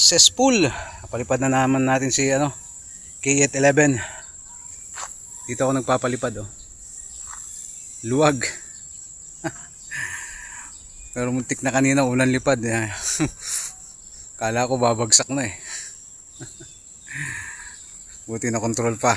successful. Napalipad na naman natin si K811. Dito ako nagpapalipad luwag. Pero muntik na kanina ulan lipad. Kala ko babagsak na buti na control pa.